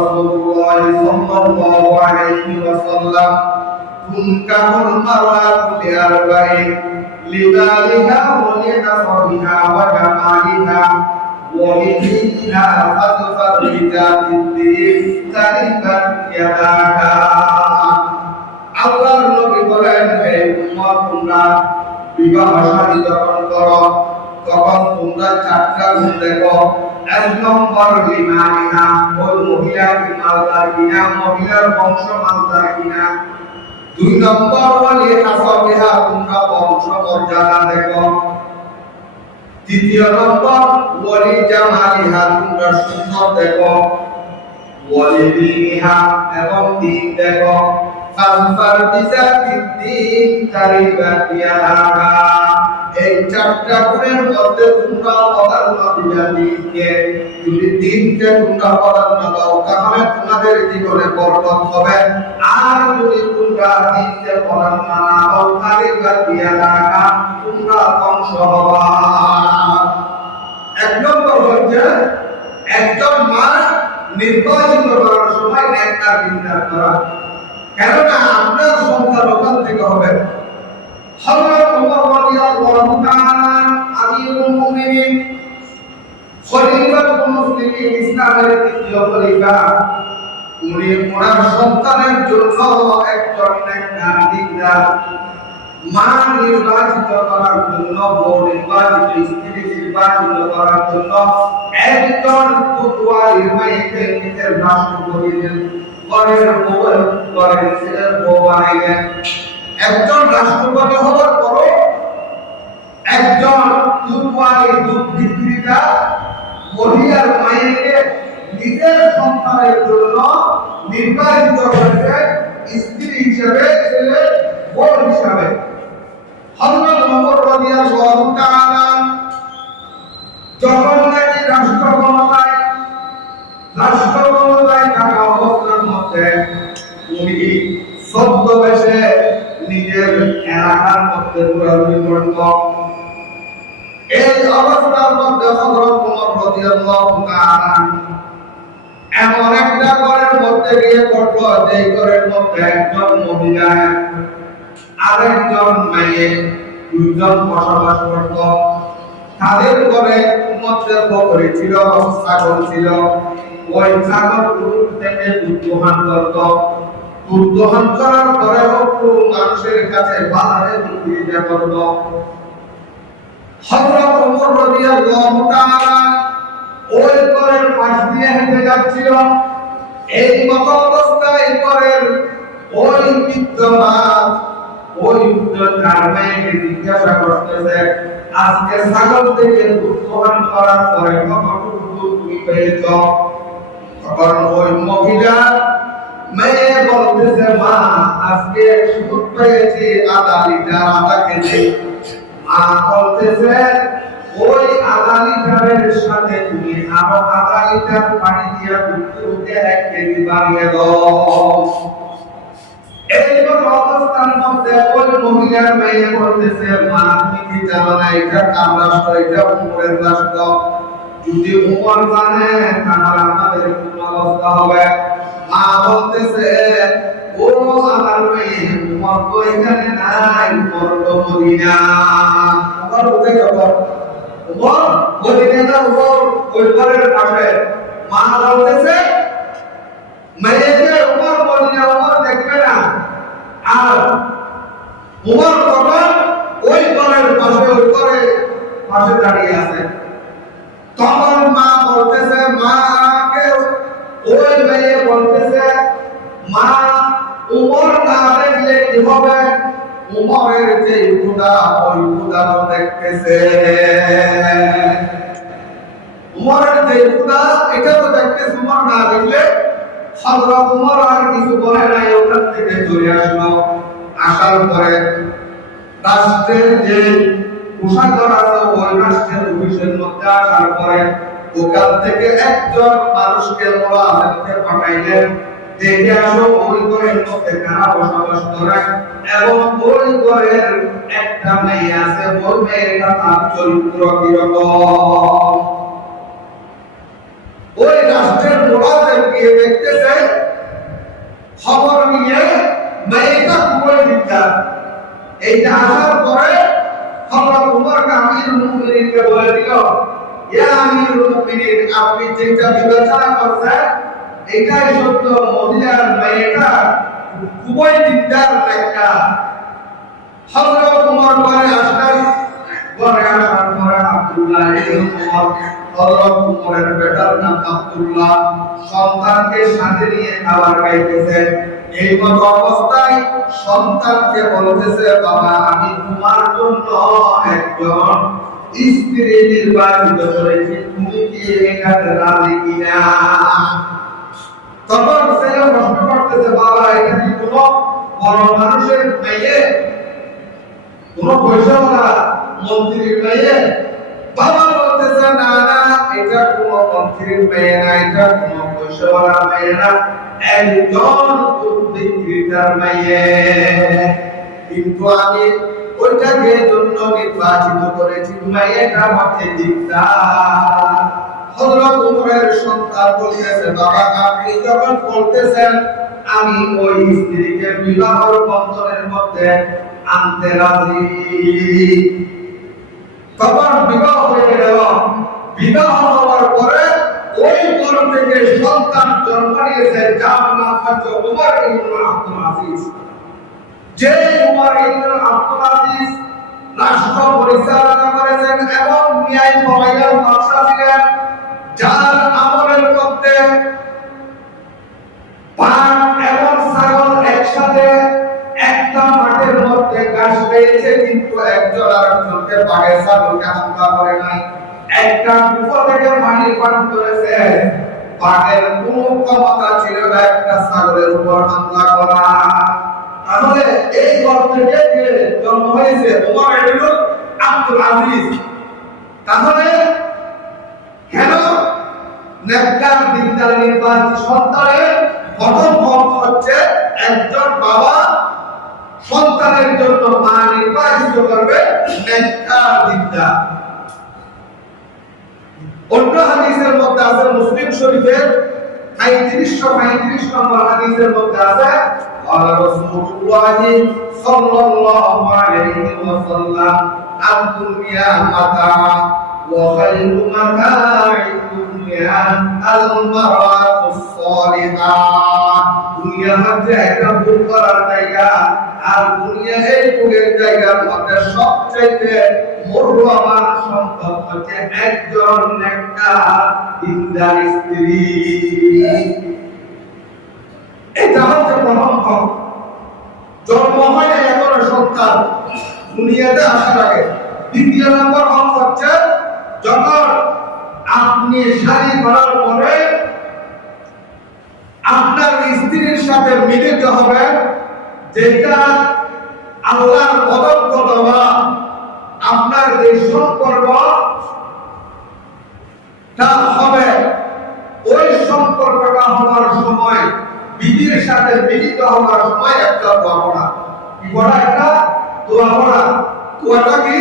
রাসূলুল্লাহ সাল্লাল্লাহু আলাইহি ওয়াসাল্লাম তুনকাহুল মারআতু লিআরবাইন লিবালিহা ওয়া লিহাসাবিহা ওয়া জামালিহা ওয়া লিদীনিহা ফাদফার বিজাতিদ্দীন তারিবাত ইয়াদাকা। আল্লাহর নবী বলেন, হে উম্মত, তোমরা বিবাহ শাদী যখন করো তখন তোমরা চারটা গুণ দেখো। এক নম্বর লিমানিহা, ওই মহিলা কি মালদার কিনা, মহিলার বংশ মালদার কিনা। দুই নম্বর ওয়ালি হাসাবিহা, তোমরা বংশ মর্যাদা দেখো। তৃতীয় নম্বর ওয়ালি জামালিহা, তোমরা সুন্দর দেখো। ওয়ালি দীনিহা, এবং দিন দেখো। ফাজফার বিজাতিদ্দীন তারিবাত ইয়াদাকা। এই চারটা গুণের মধ্যে তোমরা প্রাধান্য দিবা দিনকে। যদি দিনকে তোমরা প্রাধান্য দাও তাহলে তোমাদের জীবনে বরকত হবে, আর যদি তোমরা দিনকে প্রাধান্য না দাও তারিবাত ইয়াদাকা, তোমরা ধ্বংস হবা। এক নম্বর হচ্ছে একজন মা নির্বাচিত করার সময় নেককার চিন্তা করা, কেননা আপনার সন্তান ওখান থেকে হবে। হযরত ওমর রাদিয়াল্লাহু তাআলা আমিরুল মুমিনিন, খলিফাতুল মুসলিমিন, ইসলামের তৃতীয় খলিফা, উনি ওনার সন্তানের জন্য একজন নেককার চিন্তা, মা নির্বাচিত করার জন্য, বউ নির্বাচিত, স্ত্রী নির্বাচিত করার জন্য একজন তুতওয়ালি মাইকে নিজের রাষ্ট্রপতিদের ঘরের ছেলের বউ বানাইলেন। একজন রাষ্ট্রপতি হওয়ার পরও একজন তুতওয়ালি দুধ বিক্রেতা মহিলার মাইকে নিজের সন্তানের জন্য নির্বাচিত করেছে, স্ত্রী হিসেবে, ছেলে বউ হিসেবে। হযরত ওমর রাদিয়াল্লাহু তাআলা যখন নাকি রাষ্ট্র ক্ষমতায় থাকা অবস্থার মধ্যে উনি ছদ্মবেশে নিজের এলাকার মধ্যে ঘোরাঘুরি করত। এই অবস্থার মধ্যে হযরত ওমর রাদিয়াল্লাহু তাআলা এমন একটা ঘরের মধ্যে গিয়ে পড়ল, যে ঘরের মধ্যে একজন মহিলা আরেকজন মেয়ে, দুইজন বসবাস করত। তাদের ঘরে মধ্যে বকরি ছিল, ছাগল ছিল। ওই ছাগলগুলো থেকে দুধ দোহন করত। দুধ দোহন করার পরে মানুষের কাছে বাজারে বিক্রি করত। হযরত ওমর রাদিয়াল্লাহু তাআলা ওই ঘরের পাশ দিয়ে হেঁটে যাচ্ছিল। এই মত অবস্থায় ঘরের ওই বিদ্যমান ওই মেয়েকে জিজ্ঞাসা করতেছে, আজকে ছাগল থেকে দুধ দোহন করার পরে কতটুকু দুধ তুমি পেয়েছ? তখন ওই মহিলা মেয়ে বলতেছে, মা আজকে দুধ পেয়েছি আধা লিটার, আধা কেজি। মা বলতেছে, ওই আধা লিটারের সাথে তুমি আরো আধা লিটার পানি দিয়ে দুধকে 1 কেজি বানিয়ে দাও। এইবার অবস্থার মধ্যে ওই মহিলার মেয়ে বলতেছে, মা তুমি কি জানো না এটা কার রাষ্ট্র, এটা উমরের রাষ্ট্র। যদি উমর জানে তাহলে আমাদের কোন অবস্থা হবে? মা বলতেছে, ও আমার মেয়ে, উমর তো এখানে নাই, উমর তো মদিনা। উমর কোথায় যাব? উমর মদিনা না, উমর ওই ঘরের পাশে। মা বলতেছে, মেয়েকে উমর মদিনা, উমর দেখবে না। আর উমর তখন ওই ঘরের পাশে, ওই ঘরের পাশে দাঁড়িয়ে আছে। তখন মা বলতেছে, মাকে ওই মেয়ে বলতেছে, মা উমর না দেখলে কি হবে? উমরের যে খোদা, ওই খোদা দেখতেছে। উমরের যে খোদা, এটা তো দেখতেছে। উমর না দেখলে হযরত উমর আর কিছু বলে নাই, ওখান থেকে চলে আসলো। আসার পরে রাষ্ট্রের যে কোষাগার আছে, ওই রাষ্ট্রের অফিসের মধ্যে আসার পরে ওখান থেকে একজন মানুষকে মোলাজাতকে পাঠাইলেন, দেখে আসো ওই ঘরের মধ্যে কারা বসবাস করে এবং ওই ঘরের একটা মেয়ে আছে, ওই মেয়েটা তার চরিত্র কিরকম। ওই রাষ্ট্রের মোলাজাত গিয়ে দেখতে এইটা আসার পরে হযরত উমর আমিরুল মুমিনিনকে বলে দিল, ইয়া আমিরুল মুমিনিন, আপনি যেটা বিবেচনা করছেন এটাই সত্য। মহিলার মেয়েটা খুবই দিকদার একটা। হযরত উমর পরে আসার পরে আব্দুল্লাহ ইবনে উমর, হযরত উমরের বেটার নাম আব্দুল্লাহ, সন্তানকে সাথে নিয়ে খাবার খাইতেছে। এই মত অবস্থায় সন্তানকে বলতেছে, বাবা আমি তোমার জন্য একজন স্ত্রী নির্বাচিত করেছি, তুমি কি এখানে রাজি কিনা? তখন ছেলে প্রশ্ন করতেছে, বাবা এটা কি কোনো বড় মানুষের মেয়ে, কোনো পয়সাওয়ালা মন্ত্রীর মেয়ে? বাবা বলতেছে, না না, এটা কোনো মন্ত্রীর মেয়ে না, এটা কোনো পয়সাওয়ালা মেয়ে না, একজন দুধ বিক্রেতার মেয়ে। কিন্তু আমি ওইটাকে জন্য নির্বাচিত করেছি, মেয়েটা হচ্ছে দিকদার। হযরত উমরের সন্তান বলতেছে, বাবা আপনি যখন বলতেছেন আমি ওই স্ত্রীকে বিবাহের বন্ধনের মধ্যে আনতে রাজি। তখন বিবাহ হয়ে গেল। বিবাহ হওয়ার পরে ওই ঘর থেকে সন্তান জন্ম নিয়েছে, যার নাম হচ্ছে উমর ইবনে আব্দুল আজিজ। যে উমর ইবনে আব্দুল আজিজ রাষ্ট্র পরিচালনা করেছেন এবং ন্যায় পরায়ণ বাদশা ছিলেন, যার আমলের মধ্যে পাট এবং ছাগল একসাথে একটা মাঠের মধ্যে ঘাস পেয়েছে, কিন্তু একজন আরেকজনকে বাঘে ছাগলকে হামলা করে নাই। একটা কুয়ো থেকে পানি পান করেছে, বাঘের কোনো ক্ষমতা ছিল না একটা ছাগলের উপর হামলা করা। তাহলে এই ঘর থেকে যে জন্ম হয়েছে উমর ইবনে আব্দুল আজিজ। তাহলে কেন নেককার দিকদার নির্বাচিত সন্তানের প্রথম হক হচ্ছে একজন বাবা সন্তানের জন্য মা নির্বাচিত করবে নেককার দিকদার। অন্য হাদিসের মধ্যে আছে, মুসলিম শরীফের 3535 নম্বর হাদিসের মধ্যে আছে, আল্লাহ রাসূলুল্লাহ সাল্লাল্লাহু আলাইহি ওয়াসাল্লাম, আদ-দুনিয়া মাতা ওয়া খায়রু মাতা'id দুনিয়া আল-মারাতুস সালিহাহ। দুনিয়া হচ্ছে একটা ভোগ করার জায়গা, আর দুনিয়া এই ভোগের জায়গার মধ্যে সবচেয়ে মূল্যবান সম্পদ হচ্ছে একজন নেককার দিনদার স্ত্রী। এটা হচ্ছে প্রথম হক। জন্ম হয় না এমন সন্তান দুনিয়াতে আসার আগে। দ্বিতীয় নম্বর হক হচ্ছে যখন আপনি শাদী করার পরে আপনার স্ত্রীর সাথে মিলিত হবেন, যেটা আল্লাহর প্রদত্ত দেওয়া আপনার যে সম্পর্কটা হবে, ওই সম্পর্কটা হওয়ার সময় বিবির সাথে মিলিত হওয়ার সময় একটা দোয়া পড়া। কি পড়া? একটা দোয়া পড়া। দোয়াটা কি?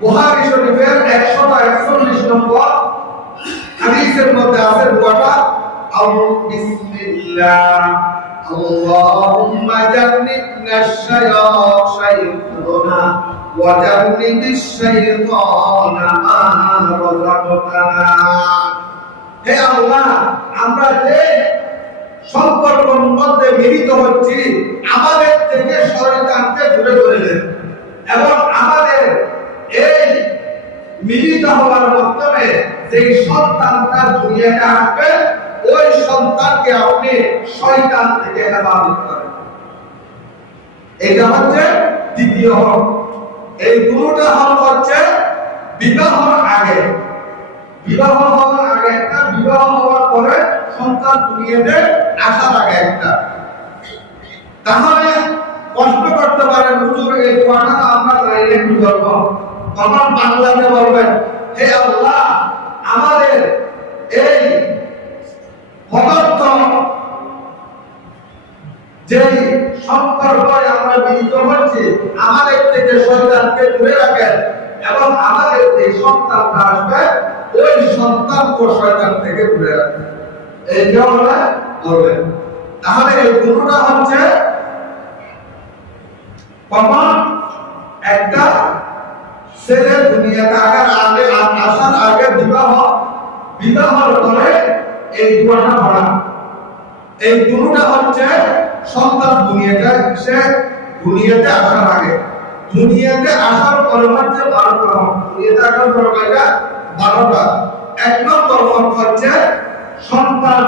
বুখারী শরীফের 141 নম্বর হাদিসের মধ্যে আছে দোয়াটা, বিসমিল্লাহ আল্লাহুম্মা জান্নিবনাশ শাইতানা ওয়া জান্নিবিশ শাইতানা মা রাযাকতানা। হে আল্লাহ, আমরা যে সম্পর্কের মধ্যে মিলিত হচ্ছি, আমাদের থেকে শয়তানকে দূরে করে দেন, এবং আমাদের এই মিলিত হওয়ার মাধ্যমে যে সন্তানটা দুনিয়াতে আসবে, ওই সন্তানকে আপনি শয়তান থেকে হেফাজত করেন। এটা হচ্ছে দ্বিতীয় হক। এই দুটো হক হচ্ছে বিবাহের আগে। বিবাহ হওয়ার আগে একটা, বিবাহ হওয়ার পরে সন্তান দুনিয়াতে আসার আগে একটা। তাহলে প্রশ্ন করতে পারেন, হুজুর এই দোয়াটা তো আমরা জানি না, কি বলবো? তখন বাংলাতে বলবেন, হে আল্লাহ, আমাদের এই পদার্থ যে সম্পর্কে আমরা মিলিত হচ্ছি, আমাদের থেকে শয়তানকে দূরে রাখেন, এবং আমাদের যে সন্তানটা আসবে, ওই সন্তানকে শয়তান থেকে দূরে রাখেন। এই জন্য বলবেন। তাহলে এই গুণটা হচ্ছে কখন একটা ছেলে দুনিয়াতে আসার আগে বিবাহর পরে এই দুয়াটা পড়া। এই দুটা হচ্ছে সন্তান দুনিয়াতে আসার আগে, দুনিয়াতে আসার পরে হচ্ছে 12টা। দুনিয়াতে আসার পরে কয়টা? 12টা। এক নম্বর হচ্ছে সন্তান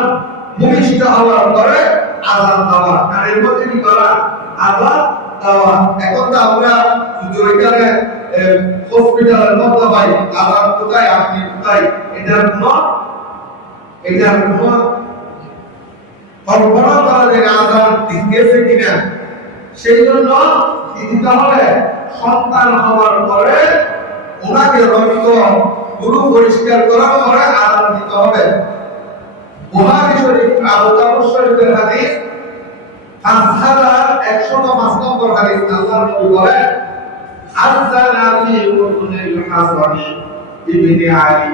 ভূমিষ্ঠ হওয়ার পরে আযান দেওয়া। আর এর মধ্যে কি করা? আযান দেওয়া। এখন তো আমরা যদি ওইখানে হসপিটালের মধ্যে পাই আযান কোথায়, আপনি কোথায়, এটার কোনো কল্পনা করা যায় না আযান দিয়েছে কিনা। সেই জন্য কি দিতে হবে? সন্তান হওয়ার পরে ওনাকে রক্ত গুরু পরিষ্কার করার পরে আযান দিতে হবে। বুখারী শরীফ, আবু দাউদ শরীফের হাদিস 5105 নম্বর হাদিস। আল্লাহর নবী বলেন, আযানা ফি উযুনিল হাসানি ইবনে আলী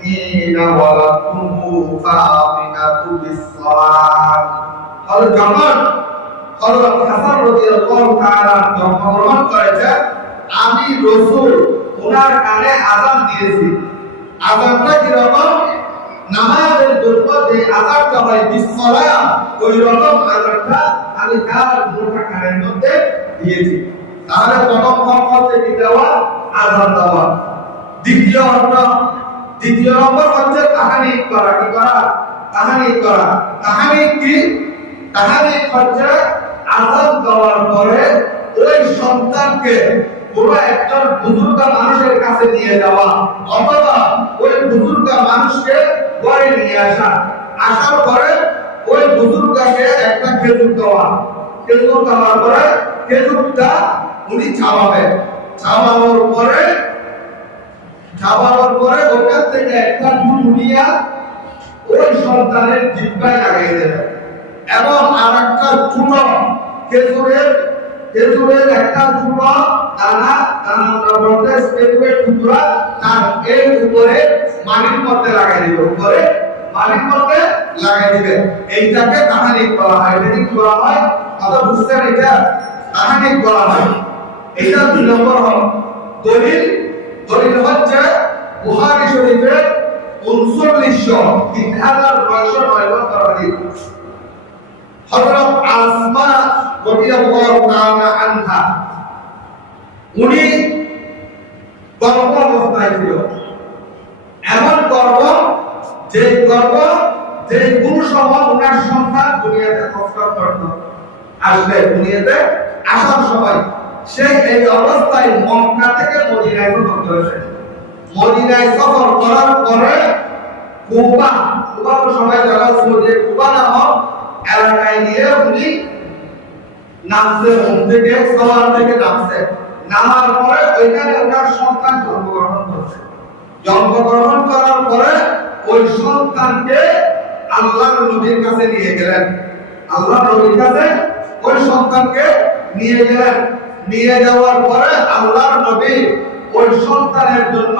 হিনা ওয়ালাতুহু ফাতিমাতু বিস-সালাত। যখন হযরত হাসান রাদিয়াল্লাহু তাআলা জন্মগ্রহণ করেছেন, আমি রাসূল ওনার কানে আযান দিয়েছি। আযানটা কি রকম? নামাজের জন্য যে আযানটা হয় বিস-সালাত, ওই রকম আযানটা আমি তার মুখে কানের মধ্যে দিয়েছি। তাহলে প্রথম ফর্ম হচ্ছে কি দেওয়া? আযান দেওয়া। দ্বিতীয় নম্বর হচ্ছে তাহনিক করা। কি করা? তাহনিক করা। তাহনিক কি? তাহনিক হচ্ছে আযান দেওয়ার পরে ওই সন্তানকে পুরো একজন বুজুর্গ মানুষের কাছে নিয়ে যাওয়া, অথবা ওই বুজুর্গ মানুষকে ঘরে নিয়ে আসা। আসার পরে ওই বুজুর্গকে একটা খেজুর দেওয়া। খেজুর দেওয়ার পরে খেজুরটা উনি চাবানোর পরে ওখান থেকে একটা দুনিয়া ওই সন্তানের জিহ্বায় লাগিয়ে দেবে, এবং আর একটা চূড়া খেজুরের একটা চূড়া দানাটা বলতে স্পেসিফিক টুকরা তার এর উপরে মাটির মধ্যে লাগাই দিবে, উপরে মাটির মধ্যে লাগাই দিবে। এইটাকে তাহনিক বলা হয়। এটা কি বলা হয়? কথা বুঝছেন? এটা তাহনিক বলা হয়। এটা 2 নম্বর দলিল হচ্ছে বুখারী শরীফের 3909 নম্বর হাদিস। হযরত আসমা রাদিয়াল্লাহু তাআলা আনহা উনি গর্ভাবস্থায় ছিল। এমন যে কোন সময় ওনার সন্তান দুনিয়াতে প্রস্রাব করত, আসলে দুনিয়াতে আসার সময় সে এই অবস্থায় মক্কা থেকে মদিনায় সফর করেছে। মদিনায় সফর করার পরে কুবা তো সবাই জানা ছিল যে কুবা নামক এলাকায় গিয়ে উনি নামছে, সওয়ার থেকে নামছে। নামার পরে ওইখানে ওনার সন্তান জন্মগ্রহণ করার পরে ওই সন্তানকে আল্লাহর নবীর কাছে নিয়ে গেলেন। আল্লাহর নবীর কাছে ওই সন্তানকে নিয়ে গেলেন। নিয়ে যাওয়ার পরে আল্লাহর নবী ওই সন্তানের জন্য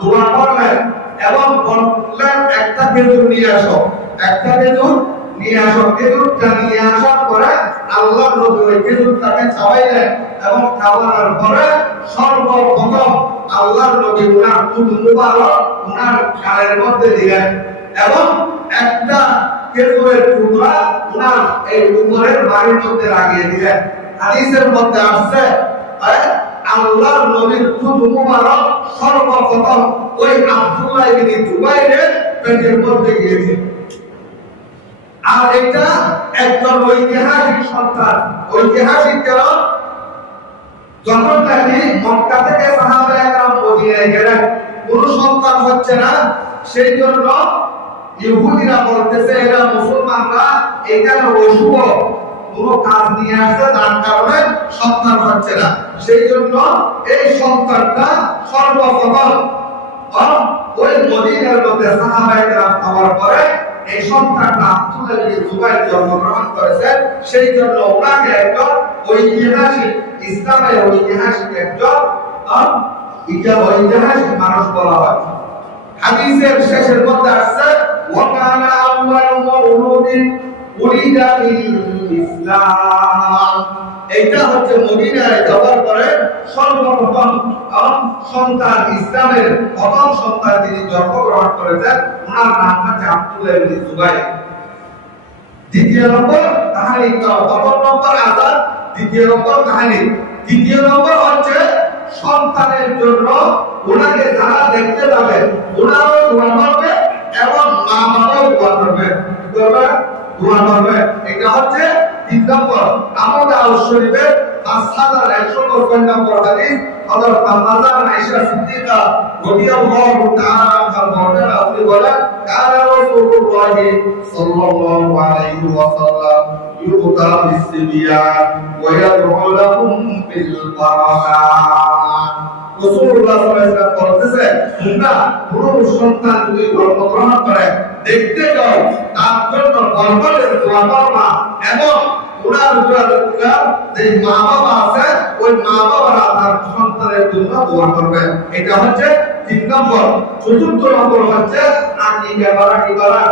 দোয়া করলেন এবং বললেন, একটা খেজুর নিয়ে আসো, একটা খেজুর নিয়ে আসো। খেজুরটা নিয়ে আসার পরে আল্লাহর নবী ওই খেজুরটাকে চাবাইলেন এবং খাওয়ানোর পরে সর্বপ্রথম আল্লাহর নবী ওনার দুধ মুবারক ওনার গালের মধ্যে দিলেন এবং একটা খেজুরের টুকরা ওনার এই উপরের বাড়ির মধ্যে লাগিয়ে দিলেন। হাদিসের মধ্যে আসছে আল্লাহর নবীর দুধ মুবারক সর্বপ্রথম ওই আব্দুল্লাহ ইবনে জুবাইরের পেটের মধ্যে গিয়েছে। আর এটা একজন ঐতিহাসিক সন্তান। ঐতিহাসিক কারণ যখন নাকি মক্কা থেকে সাহাবায়ে কেরাম মদিনায় গেলেন, কোন সন্তান হচ্ছে না, সেই জন্য ইহুদিরা বলতেছে এরা মুসলমানরা এখানে অশুভ কোন কাজ নিয়ে আসছে, যার কারণে সন্তান হচ্ছে না। সেই জন্য এই সন্তানটা সর্বপ্রথম ওই মদিনার মধ্যে সাহাবায়ে কেরাম হওয়ার পরে এই সন্তানটা আব্দুল্লাহ ইবনে জুবাইর জন্মগ্রহণ করেছেন। সেই জন্য ওনাকে একজন ঐতিহাসিক, ইসলামের ঐতিহাসিক একজন ঐতিহাসিক মানুষ বলা হয়। হাদিসের শেষের মধ্যে আসছে ওয়াকানা আউয়ালু মাউলুদিন উলিদা ফিল ইসলাম। এটা হচ্ছে মদিনায় যাওয়ার পরে সর্বপ্রথম সন্তান, ইসলামের প্রথম সন্তান যিনি জন্মগ্রহণ করেছেন, ওনার নাম হচ্ছে আব্দুল্লাহ ইবনে জুবাইর। দ্বিতীয় নম্বর কাহিনী, প্রথম নম্বর আযাদ, দ্বিতীয় নম্বর কাহিনী। তৃতীয় নম্বর হচ্ছে সন্তানের জন্য ওনাকে যারা দেখতে যাবে ওনারও দোয়া করবে এবং মা বাবাও দোয়া করবে। কি করবে? দোয়া করবে। এটা হচ্ছে 3 নম্বর। আবু দাউদ শরীফের 5155 নম্বর হাদিস, হযরত আম্মা আয়েশা সিদ্দিকা রাদিয়াল্লাহু তাআলা আনহা বর্ণনা, উনি বলেন, কানা রাসূলুল্লাহ সাল্লাল্লাহু আলাইহি ওয়াসাল্লাম ইউতা বিসবিয়ান ওয়া ইয়াদউ লাহুম বিল বারাকাত। রাসূলুল্লাহ সাল্লাল্লাহু আলাইহি ওয়াসাল্লাম বলতেছে, তোমরা কোনো সন্তান যদি জন্মগ্রহণ করে দেখতে যাও, তার জন্য বরকতের দোয়া করবা এবং ওনার যে মা বাবা আছে ওই মা বাবারা তার সন্তানের জন্য দোয়া করবে। এটা হচ্ছে 3 নম্বর। চতুর্থ নম্বর হচ্ছে আকিকা করা। কি করা?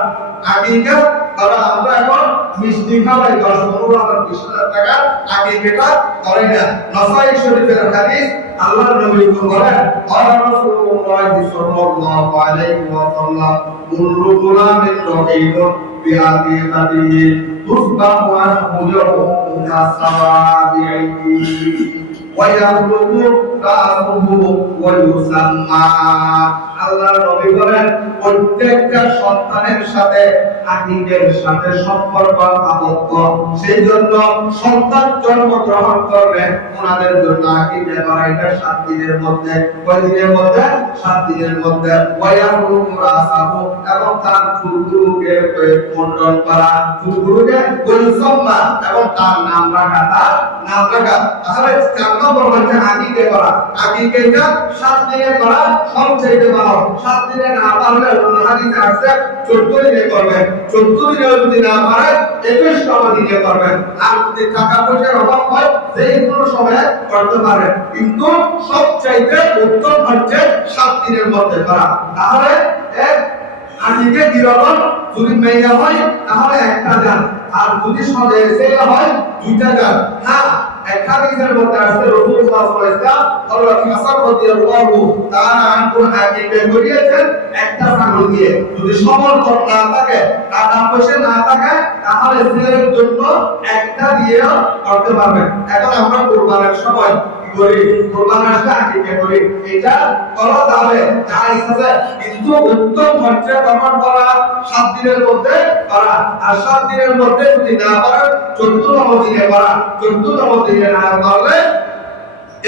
আকিকা করা। আমরা এখন মিষ্টি খাওয়াই 10-15,000-20,000 টাকা, আকিকাটা করে না। নসাই শরীফের হাদিস, আল্লাহর নবী বলেন, ক্বালা রাসূলুল্লাহ সাল্লাল্লাহু আলাইহি ওয়াসাল্লাম, কুল্লু গুলামিন রাহিলুন বিআতিকাতিহি তুসবাহু আনহু ইয়াউমু আসাবিহি ওয়া ইয়াবলুগু রাসুহু ওয়া ইউসাম্মা। আল্লাহর নবী বলেন, প্রত্যেকটা সন্তানের সাথে আকিকের সাথে সম্পর্ক আবদ্ধ। সেই জন্য সন্তান জন্মগ্রহণ করলে ওনাদের জন্য আকিকা করা, এটা 7 দিনের মধ্যে। কয় দিনের মধ্যে? 7 দিনের মধ্যে। ওয়া ইয়াবলুগু রাসাহু, এবং তার চুলগুলোকে মুন্ডন করা, চুলগুলোকে ওয়াইউসাম্মা, এবং তার নাম রাখা, তার নাম রাখা। তাহলে 4 নম্বর হচ্ছে আকিকা করা। আকিকাটা 7 দিনে করা সবচেয়ে ভালো। 7 দিনে না পারলে হাদিসে আছে 14 দিনে করবেন। 14 দিনে যদি না পারে 21তম দিনে করবেন। আর যদি টাকা পয়সার অভাব হয় যে কোনো সময় করতে পারেন, কিন্তু সবচাইতে উত্তম হচ্ছে 7 দিনের মধ্যে করা। তাহলে এক আকিকা দিরবন যদি মেয়ে হয় তাহলে একটা যান, আর যদি ছেলে হয় 2টা যান। হ্যাঁ, এক হাদিসের মধ্যে আছে রাসূলুল্লাহ সাল্লাল্লাহু আলাইহি ওয়াসাল্লাম হযরত হাসান রাদিয়াল্লাহু তাআলা আনহু আকিকা করিয়েছেন একটা ছাগল দিয়ে। যদি সমর্থন না থাকে, টাকা পয়সা না থাকে, তাহলে ছেলের জন্য একটা দিয়েও করতে পারবেন। এখন আমরা কুরবানির সময় করি, কুরবান আসলে আকিকা করি, এটা করা যাবে, জায়েজ আছে, কিন্তু উত্তম হচ্ছে কখন করা? 7 দিনের মধ্যে করা। আর 7 দিনের মধ্যে যদি না পারেন 14তম দিনে করা। 14তম দিনে না পারলে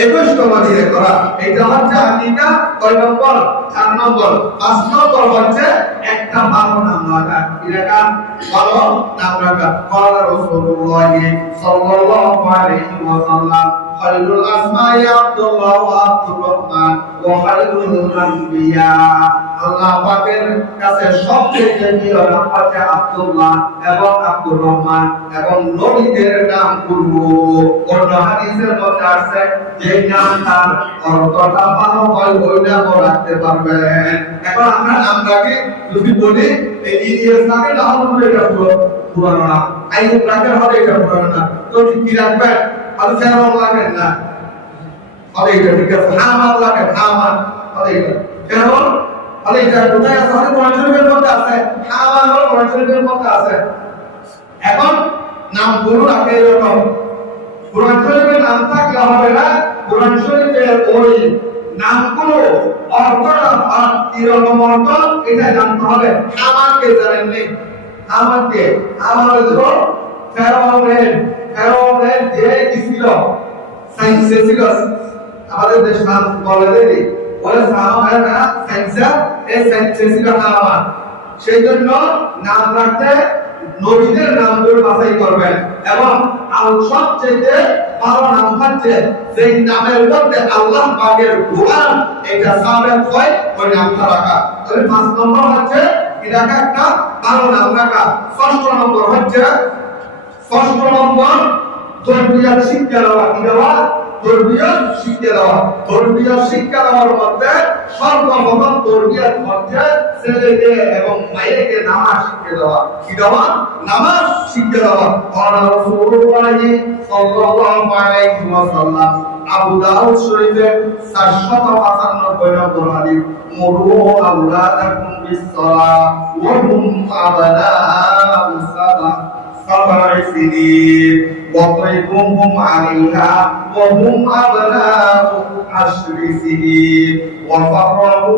21তম দিনে করা। এটা হচ্ছে আকিকা। কয় নম্বর? 4 নম্বর। 5 নম্বর হচ্ছে একটা ভালো নাম রাখা। কি রাখা? ভালো নাম রাখা। ক্বালা রাসূলুল্লাহ সাল্লাল্লাহু আলাইহি ওয়াসাল্লাম, খায়রুল আসমাই আব্দুল্লাহ ওয়া আব্দুর রহমান ওয়া খায়রুল আম্বিয়া। আল্লাহ পাকের কাছে সবচেয়ে প্রিয় নাম হচ্ছে আব্দুল্লাহ এবং আব্দুর রহমান, এবং নবীদের নামগুলো অন্য হাদিসের মধ্যে আছে যে নাম তার অর্থটা ভালো হয় ওই নামও রাখতে পারবেন। এখন আমরা নাম রাখি, যদি বলি এই ইলিয়াস নামে নাম হলো এটা পুরানো নাম, আইয়ুব রাখে হবে এটা পুরানো নাম, তো কি রাখবেন? আর ফেরাউন লাগেন না, হবে এটা ঠিক আছে। হামান লাগেন, হামান হবে এটা। ফেরাউন আরে এটা কোথায় আছে? কোরআন শরীফের মধ্যে আছে। হামান হলো কোরআন শরীফের মধ্যে আছে। এখন নাম গুলো রাখে এরকম। কোরআন শরীফের নাম থাকলে হবে না, কোরআন শরীফের ওই নামগুলো অর্থটা এরকম অর্থ এটা জানতে হবে। হামানকে জানেননি? হামানকে, আমাদের ধরো ফেরাউনের যে কি ছিল, সাইন্সে ছিল, আমাদের দেশ নাম বলে দেরি বলে সাহাবায়ে না সাইন্সে, এই সাইন্সে ছিল হামান। সেই জন্য নাম রাখতে নবীদের নামগুলো বাছাই করবেন, এবং সবচেয়ে ভালো নাম হচ্ছে যে নামের মধ্যে আল্লাহ পাকের গুণ এটা সাবেত হয় ওই নামটা রাখা। তাহলে 5 নম্বর হচ্ছে এটা একটা ভালো নাম রাখা। 6 নম্বর হচ্ছে 6 নম্বর তরবিয়াত শিক্ষা দেওয়া। কি দেওয়া? ধর্মীয় শিক্ষা দেওয়া। ধর্মীয় শিক্ষা দেওয়ার মধ্যে সর্বপ্রথম তরবিয়ত হচ্ছে ছেলেকে এবং মেয়েকে নামাজ শিক্ষা দেওয়া। কি দেওয়া? নামাজ শিক্ষা দেওয়া। রাসূলুল্লাহ সাল্লাল্লাহু আলাইহি ওয়াসাল্লাম আবু দাউদ শরীফের 495 নম্বর হাদিস, মুরু আওলাদাকুম বিস-সালাহ ওয়া হুম আবনাউ সাব'a সিনিন ওয়াদরিবুহুম আলাইহা ওয়া হুম আবনাউ 10 সিনিন ওয়া ফাররাকু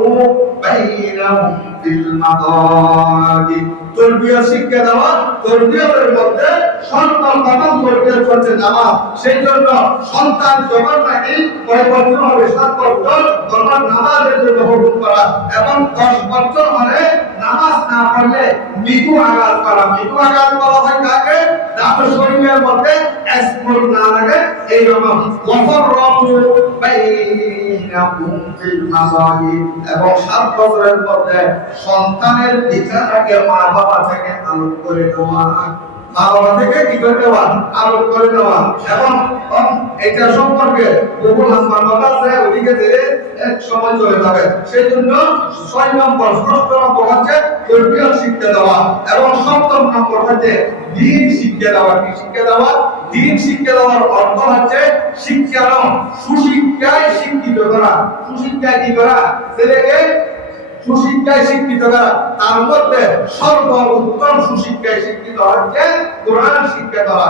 বাইনাহুম ফিল মাদাজি। তরবিয়ত শিক্ষা দেওয়া। তরবিয়তের মধ্যে সন্তান প্রথম তরবিয়ত হচ্ছে নামাজ। সেই জন্য সন্তান যখন নাকি 9 বছর হবে 7 বছর তখন নামাজের জন্য হুকুম করা এবং 10 বছর হলে নামাজ না পড়লে মৃত্যু আঘাত করা। মৃত্যু আঘাত করা হয় কাকে? যাতে শরীরের মধ্যে স্পর্শ না লাগে। এই রকম ওয়াফাররাকু বাইনাহুম ফিল মাদাজি। এবং 7 বছরের মধ্যে সন্তানের বিচারকে মা বাবা থেকে আলোক করে দেওয়া। মা বাবা থেকে কি করে দেওয়া? আলোক করে দেওয়া। এবং এটা সম্পর্কে বহু লম্বা কথা আছে, ওদিকে ধীরে এক সময় চলে যাবে। সেই জন্য 6 নম্বর 6 নম্বর হচ্ছে তরবিয়ত শিক্ষা দেওয়া এবং 7 নম্বর হচ্ছে দ্বীন শিক্ষা দেওয়া। কি শিক্ষা দেওয়া? দ্বীন শিক্ষা দেওয়ার অর্থ হচ্ছে শিক্ষার সুশিক্ষায় শিক্ষিত করা। সুশিক্ষায় কি করা? ছেলেকে সুশিক্ষায় শিক্ষিত করা। তার মধ্যে সর্বোত্তম সুশিক্ষায় শিক্ষিত হচ্ছে কোরআন শিক্ষা করা।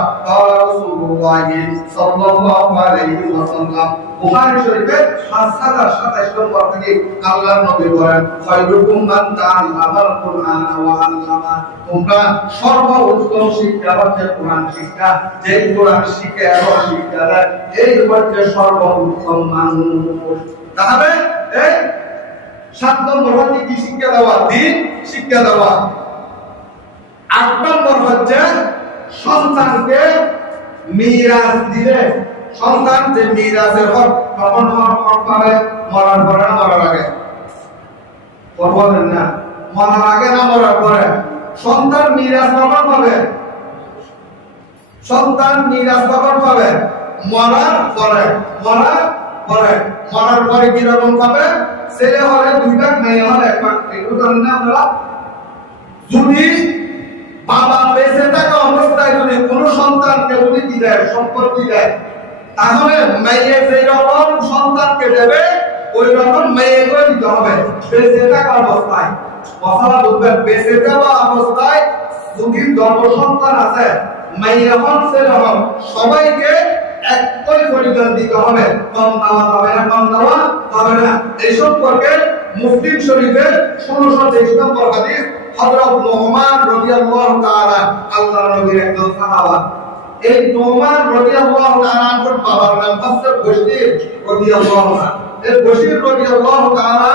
রাসূলুল্লাহ সাল্লাল্লাহু আলাইহি ওয়াসাল্লাম বুখারী শরীফের 5027 নম্বর থেকে আল্লাহর নবী বলেন, খায়রুকুম মান তাআল্লামাল কুরআন ওয়া আল্লামা। তোমরা সর্বোত্তম শিক্ষা হচ্ছে কোরআন শিক্ষা। যে কোরআন শিক্ষা এবং শিক্ষা দেয় এই হচ্ছে সর্বোত্তম মানুষ। তাহলে এই 7 নম্বর হচ্ছে কি শিক্ষা দেওয়া? দ্বীন শিক্ষা দেওয়া। 8 নম্বর হচ্ছে সন্তানকে মিরাস দিলে সন্তান যে মিরাসের হক কখন হক পাবে? মরার পরে না মরার আগে? বলেন না, মরার আগে না মরার পরে? সন্তান মিরাস কখন পাবে? সন্তান মিরাস কখন পাবে? মরার পরে। মরার পরে। মরার পরে কি রকম পাবে? ছেলে হলে 2 ভাগ, মেয়ে হলে 1 ভাগ। একটু জানেন না আপনারা? যদি বাবা বেঁচে থাকা অবস্থায় যদি কোনো সন্তানকে যদি কি দেয়, সম্পত্তি দেয়, তাহলে মেয়ে যেই রকম সন্তানকে দেবে ওই রকম মেয়েকে দিতে হবে বেঁচে থাকা অবস্থায়। কথা বুঝবেন? বেঁচে থাকা অবস্থায় যদি 10 সন্তান আছে, মেয়ে হন ছেলে হন সবাইকে একই পরিমাণ দিতে হবে। কম দেওয়া যাবে না, কম দেওয়া যাবে না। এই সম্পর্কে মুসলিম শরীফের 1623 নম্বর হাদিস, হযরত নোমান রাদিয়াল্লাহু তাআলা আল্লাহর নবীর একজন সাহাবা। এই নোমান রাদিয়াল্লাহু তাআলা এর বাবার নাম হচ্ছে বশীর রাদিয়াল্লাহু তাআলা। এই বশীর রাদিয়াল্লাহু তাআলা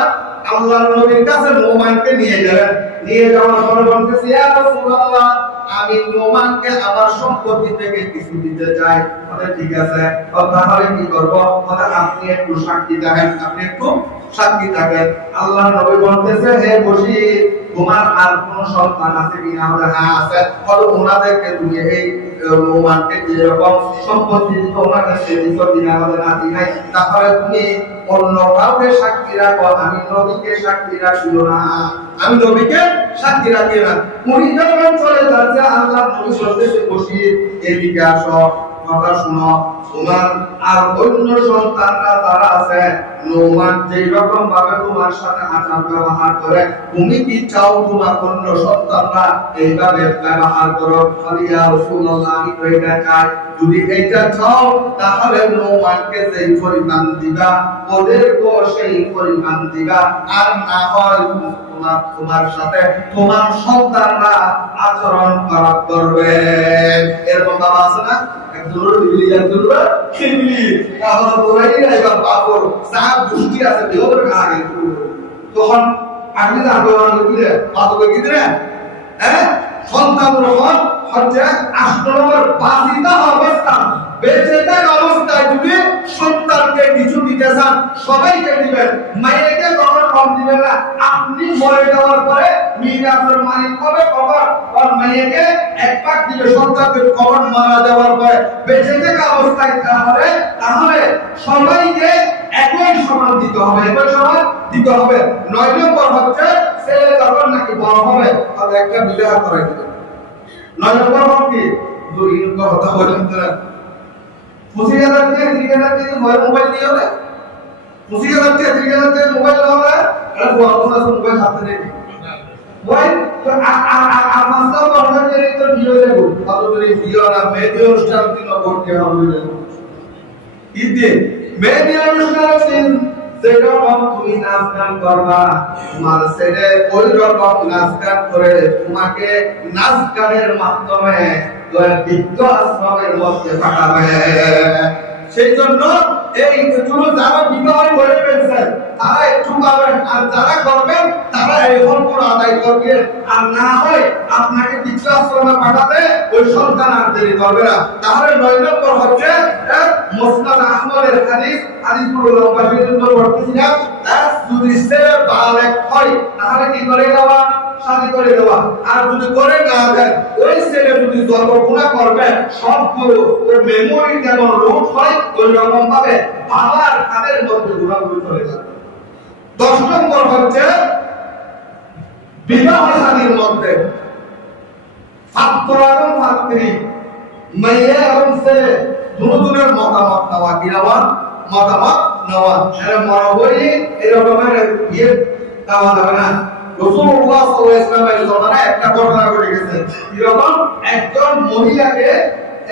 আল্লাহর নবীর কাছে নোমানকে নিয়ে গেলেন। নিয়ে যাওয়ার পরে বলতেছে, ইয়া রাসূলুল্লাহ, আমি নোমানকে আমার সম্পত্তি থেকে কিছু দিতে চাই। বলে ঠিক আছে, তাহলে কি করব? বলে আপনি একটু সাক্ষী থাকেন, আপনি একটু সাক্ষী থাকেন। আল্লাহর নবী বলতেছে, হে বশীর, তোমার আর কোন সন্তান আছে কিনা? বলে হ্যাঁ আছে। বলে ওনাদেরকে তুমি এই নোমানকে যেরকম সম্পত্তি দিতে ওনাকে সে দিত কিনা? বলে না, দি নাই। তাহলে তুমি অন্য কাউকে সাক্ষী রাখো, আমি নবীকে সাক্ষী রাখিও না। আমি নবীকে সাক্ষী রাখি না। উনি যখন চলে যাচ্ছে, আল্লাহ নবী বলতেছে, বশীর এদিকে আসো, কথা শুনো। তোমার আর অন্য সন্তানরা যারা আছে, নোমান যেই রকম ভাবে তোমার সাথে আচার ব্যবহার করে, তুমি কি চাও তোমার অন্য সন্তানরা এইভাবে ব্যবহার করো? ইয়া রাসূলুল্লাহ, আমি তো এটা চাই। যদি এটা চাও তাহলে নোমানকে যেই পরিমাণ দিবা ওদেরকেও সেই পরিমাণ দিবা। আর না হয় তোমার সাথে তোমার সন্তানরা আচরণ খারাপ করবে। এরকম বাবা আছে না? একজন দিলি একজন খেলি তাহলে তোরাই না এবার পাপর সাহেব দুষ্টি আছে দেওয়ার আগে তখন আপনি না আন্দোলন করে পাপকে কি দিলেন? হ্যাঁ, সন্তান রহমান হচ্ছে 8 নম্বর বাজিতা অবস্থা। বেঁচে থাকা অবস্থায় যদি সন্তানকে কিছু দিতে চান সবাইকে দিবেন, মায়েকে কখনো কম দিবেন না। আপনি মরে যাওয়ার পরে মিরাসের মালিক হবে কবর, আর মেয়েকে এক ভাগ দিবে সন্তানকে কবর মারা যাওয়ার পরে। বেঁচে থাকা অবস্থায় তাহলে সবাইকে একই সমান দিতে হবে, একই সমান দিতে হবে। 9 নম্বর হচ্ছে ছেলে যখন নাকি বড় হবে তাহলে একটা বিবাহ করাই দিবে। 9 নম্বর হল কি দুইন কথা বলেন তো 25,000 থেকে 30,000 থেকে মোবাইল দিয়ে হবে। 25,000 থেকে 30,000 থেকে মোবাইল হবে, এটা বর্তমানে মোবাইল হাতে নেই। ওই তো আর মাসটা বন্ধ করে তো ভিডিও দেবো, ভালো করে ভিডিও না মেহেদি অনুষ্ঠান দিন করতে হবে। ঈদে মেহেদি অনুষ্ঠানের দিন যেরকম তুমি নাচ গান করবা, তোমার ছেলে ওই রকম নাচ গান করে তোমাকে নাচ গানের মাধ্যমে বৃদ্ধ আশ্রমের মধ্যে পাঠাবে। সেই জন্য এই এগুলো যারা বিবাহ করে ফেলছেন তারা একটু পাবেন, আর যারা করবেন তারা এই হকগুলো আদায় করবেন। আর না হয় আপনাকে বৃদ্ধ আশ্রমে পাঠাতে ওই সন্তান আর দেরি করবে না। তাহলে 9 নম্বর হচ্ছে মুসনাদ আহমদের হাদিসগুলো লম্বা সেজন্য পড়তেছি না। যদি ছেলে বালেগ হয় তাহলে কি করে দেওয়া, শাদী করে দেওয়া। আর যদি করে না দেন ওই ছেলে যদি যত গুনাহ করবে সবগুলো ওর মেমোরি যেমন রুট হয় ওই রকম ভাবে বাবার কানের মধ্যে গুনাহগুলো চলে যাবে। 10 নম্বর হচ্ছে বিবাহ শাদীর মধ্যে ছাত্র এবং ছাত্রী মেয়ে এবং ছেলে দুজনের মতামত নেওয়া, কি নেওয়া, মতামত নেওয়া। এর মরবরি এরকমের বিয়ে দেওয়া যাবে না। রাসূলুল্লাহ সাল্লাল্লাহু আলাইহি ওয়াসাল্লামের জমানায় একটা ঘটনা ঘটে গেছে। এরকম একজন মহিলাকে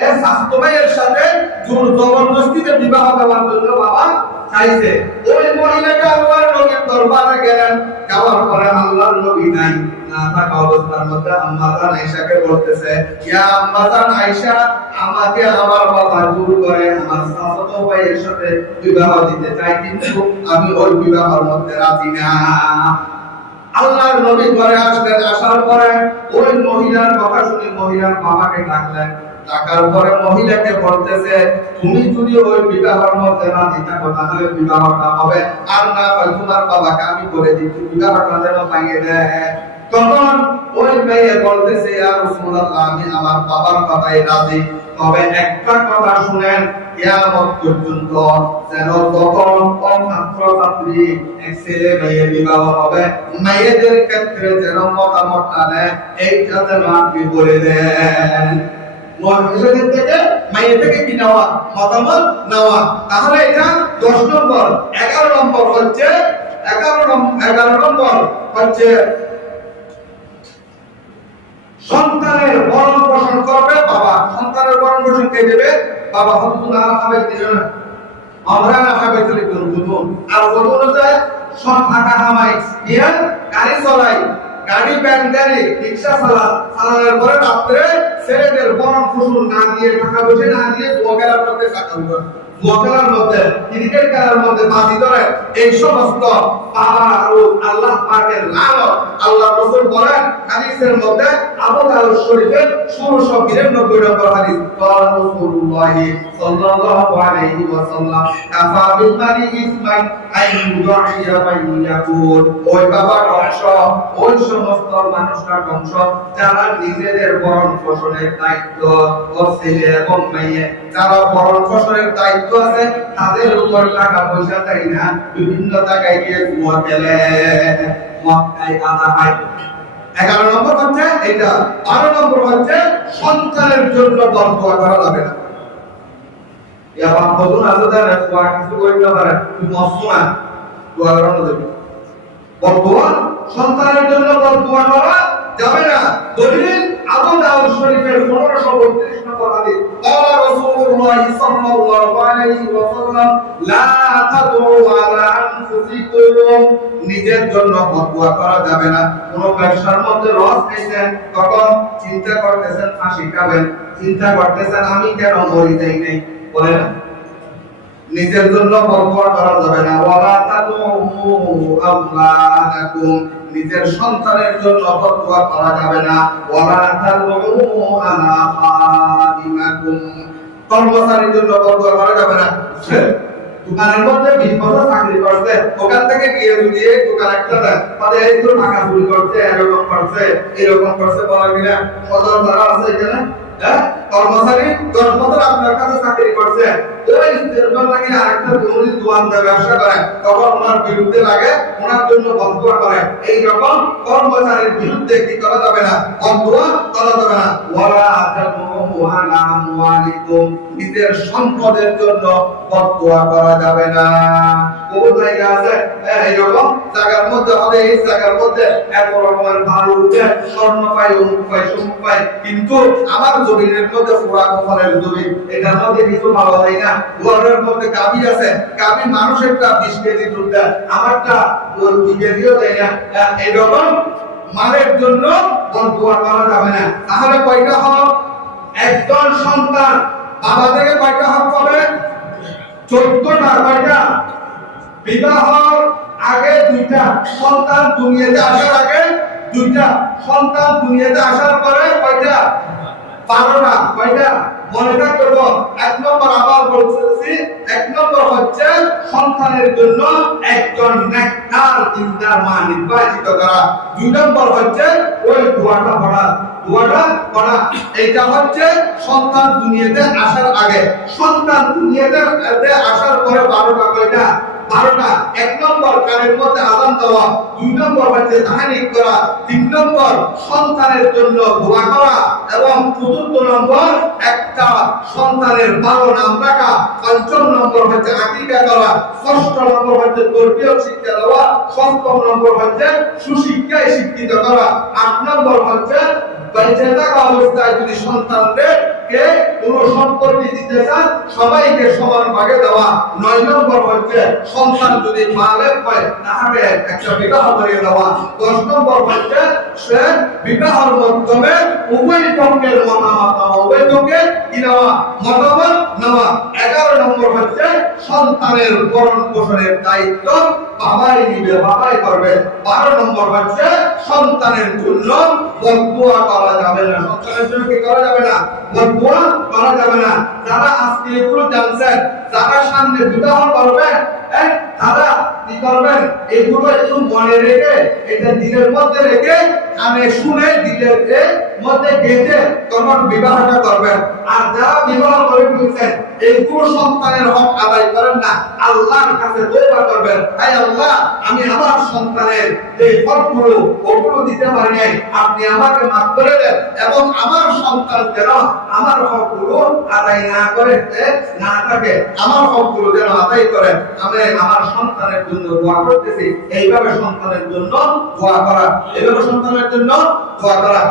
এর স্বাস্থ্য ভাইয়ের সাথে জোর জবরদস্তিতে বিবাহ দেওয়ার জন্য বাবা চাইছে। ওই মহিলাটা আল্লাহর নবীর দরবারে গেলেন, যাওয়ার পরে আল্লাহর নবী নাই, না থাকা অবস্থার মধ্যে আম্মা জান আয়েশাকে বলতেছে, ইয়া আম্মা জান আয়েশা, আমাকে আমার বাবা জোর করে আমার চাচাতো ভাইয়ের সাথে বিবাহ দিতে চাই, কিন্তু আমি ওই বিবাহের মধ্যে রাজি না। আল্লাহর নবী ঘরে আসলেন, আসার পরে ওই মহিলার কথা শুনে মহিলার বাবাকে ডাকলেন। টাকার পরে মহিলাকে বলতেছে, তুমি যদি ওই বিবাহের মধ্যে রাজি থাকো তাহলে বিবাহটা হবে, আর না হয় তোমার বাবাকে আমি করে দিচ্ছি বিবাহটা যেন ভাঙিয়ে দেয়। তখন ওই মেয়ে বলতেছে, ইয়া রাসূলুল্লাহ, আমি আমার বাবার কথাই রাজি, তবে একটা কথা শুনেন, কিয়ামত পর্যন্ত যেন তখন ছাত্র ছাত্রী এক ছেলে মেয়ে বিবাহ হবে, মেয়েদের ক্ষেত্রে যেন মতামত আনে এইটা যেন আপনি বলে দেন। মহিলাদের থেকে মেয়ে থেকে কি নেওয়া, মতামত নেওয়া। তাহলে এটা 10 নম্বর। 11 নম্বর হচ্ছে 11 নম্বর হচ্ছে সন্তানের ভরণ পোষণ করবে বাবা। সন্তানের ভরণ পোষণ কে দেবে? বাবা। হয়তো না খাবে দিবে না, আমরা না খাবে চলে করব। আর কত অনুযায়ী সব টাকা কামাই দিয়ে গাড়ি চলাই, গাড়ি ব্যান গাড়ি রিকশা চালানোর পরে রাত্রে ছেলেদের ভরণ পোষণ না দিয়ে, টাকা পয়সা না দিয়ে জুয়ার মধ্যে টাকা উঠায়, জুয়ার মধ্যে, ক্রিকেট খেলার মধ্যে বাজি ধরে, এই সমস্ত বাবা আল্লাহ পাকের লানত। আল্লাহ রাসূল বলেন হাদিসের মধ্যে, আবু দাউদ শরীফের 1692 নম্বর হাদিস, قال رسول الله صلى الله عليه وسلم كفى بالمرء إثما أن يدعي من يقول। ওই বাবার অংশ, ওই সমস্ত মানুষরা অংশ যারা নিজেদের ভরণ পোষণের দায়িত্ব, ও ছেলে এবং মেয়ে যারা ভরণ পোষণের দায়িত্ব আছে তাদের উপর টাকা পয়সা দেয় না, বিভিন্ন জায়গায় গিয়ে জুয়া খেলে, মক্কায় কাদা হয়। 11 নম্বর হচ্ছে এটা। 12 নম্বর হচ্ছে সন্তানের জন্য বরদোয়া করা যাবে না। ইয়া বাপ বলুন আজাদার দোয়া কিছু কইতে পারে, তুমি মসনা দোয়া করানো যাবে। বরদোয়া সন্তানের জন্য বরদোয়া করা যাবে না। দলিল আবু দাউদ শরীফের 1532 নম্বর হাদিস, قال رسول الله صلى الله عليه وسلم لا تدعوا على انفسكم। নিজের জন্য বরদোয়া করা যাবে না। কোন ব্যবসার মধ্যে লস খাইছেন, তখন চিন্তা করতেছেন ফাঁসি খাবেন, চিন্তা করতেছেন আমি কেন মরি যাই নাই, বলে না, নিজের জন্য বরদোয়া করা যাবে না। ওয়ালা তাদউ আওলাদাকুম, নিজের সন্তানের জন্য বরদোয়া করা যাবে না। ওয়ালা তাদউ আলা খাদিমাকুম, কর্মচারীর জন্য বরদোয়া করা যাবে না। দোকানের মধ্যে 20 বছর চাকরি করছে, ওখান থেকে গিয়ে যদি এই দোকান একটা দেয় তাহলে এই তো টাকা চুরি করছে, এরকম করছে বলা কিনা সদর যারা আছে এখানে কর্মচারী 10 বছর আপনার কাছে চাকরি করছে, ওই নাকি আরেকটা জমি দোয়ান দেয় ব্যবসা করে, তখন ওনার বিরুদ্ধে লাগে, ওনার জন্য বদুয়া করে। এইরকম কর্মচারীর বিরুদ্ধে কি করা যাবে না, বদুয়া করা যাবে না। ওয়ালা তাদমু আলা আমওয়ালিকুম, নিজের সম্পদের জন্য বদুয়া করা যাবে না। কোন জায়গা আছে এইরকম জায়গার মধ্যে হবে, এই জায়গার মধ্যে এক রকমের ভালো উঠে স্বর্ণ পাই, অমুক পাই, সমুক পাই, কিন্তু আমার জমিনের মধ্যে ফোড়া কপালের জমি, এটার মধ্যে কিছু ভালো হয় না। ঘরের মধ্যে গাভী আছে, গাভী মানুষেরটা 20 কেজি দুধ দেয়, আমারটা 2 কেজিও দেয় না। এরকম মালের জন্য বদুয়া করা যাবে না। তাহলে কয়টা হক? একজন সন্তান বাবা থেকে কয়টা হক পাবে? 14টা। কয়টা? বিবাহর আগে 2টা, সন্তান দুনিয়াতে আসার আগে 2টা, সন্তান দুনিয়াতে আসার পরে কয়টা? 12টা। কয়টা? মনে রাখব। 1 নম্বর আবার বলতেছি, 1 নম্বর হচ্ছে সন্তানের জন্য একজন নেককার দিনদার মা নির্বাচিত করা। 2 নম্বর হচ্ছে ওই দোয়াটা পড়া, দোয়াটা পড়া। এটা হচ্ছে সন্তান দুনিয়াতে আসার আগে। সন্তান দুনিয়াতে আসার পরে 12টা। কয়টা? 12টা। 1 নম্বর কানের মধ্যে আযান দেওয়া, 2 নম্বর হচ্ছে তাহনিক করা, 3 নম্বর সন্তানের জন্য দোয়া করা, এবং 4th নম্বর একটা সন্তানের ভালো নাম রাখা, 5ম নম্বর হচ্ছে আকীকা করা, 6ষ্ঠ নম্বর হচ্ছে ধর্মীয় শিক্ষা দেওয়া, 7ম নম্বর হচ্ছে সুশিক্ষায় শিক্ষিত করা, 8 নম্বর হচ্ছে বেঁচে থাকা অবস্থায় যদি সন্তানদেরকে কোন সম্পত্তি দিতে চান সবাইকে সমান ভাগে দেওয়া, 9 নম্বর হচ্ছে সন্তান যদি মালেক হয় তাহলে একটা বিবাহ করিয়ে দেওয়া, 10 নম্বর হচ্ছে সে বিবাহের মাধ্যমে উভয় পক্ষের মতামত নেওয়া, উভয় পক্ষের কি নেওয়া? মতামত নেওয়া। 11 নম্বর হচ্ছে সন্তানের ভরণ পোষণের দায়িত্ব বাবাই নিবে, বাবাই করবে। 12 নম্বর হচ্ছে সন্তানের জন্য বদদুয়া করা যাবে না। সন্তানের জন্য কি করা যাবে না? বদদুয়া করা যাবে না। যারা আজকে এগুলো জানছেন, যারা সামনে বিবাহ করবেন, তারা কি করবেন? এগুলো একটু মনে রেখে, এটা দিলের মধ্যে রেখে, কানে শুনে দিলের মধ্যে গেঁথে তখন বিবাহটা করবেন। আর যারা বিবাহ করে ফেলছেন, এইগুলো সন্তানের হক আদায় করেন না, আল্লাহর কাছে তওবা করবেন, হায় আল্লাহ, আমি আমার সন্তানের যে হকগুলো ওগুলো দিতে পারি নাই, আপনি আমাকে মাফ করে দেন, এবং আমার সন্তান যেন আমার হকগুলো আদায় না করে না থাকে, আমার হকগুলো যেন আদায় করেন। আমি আমার সন্তানের জন্য দোয়া করতেছি। এইভাবে সন্তানের জন্য দোয়া করা, এইভাবে সন্তানের জন্য দোয়া করা।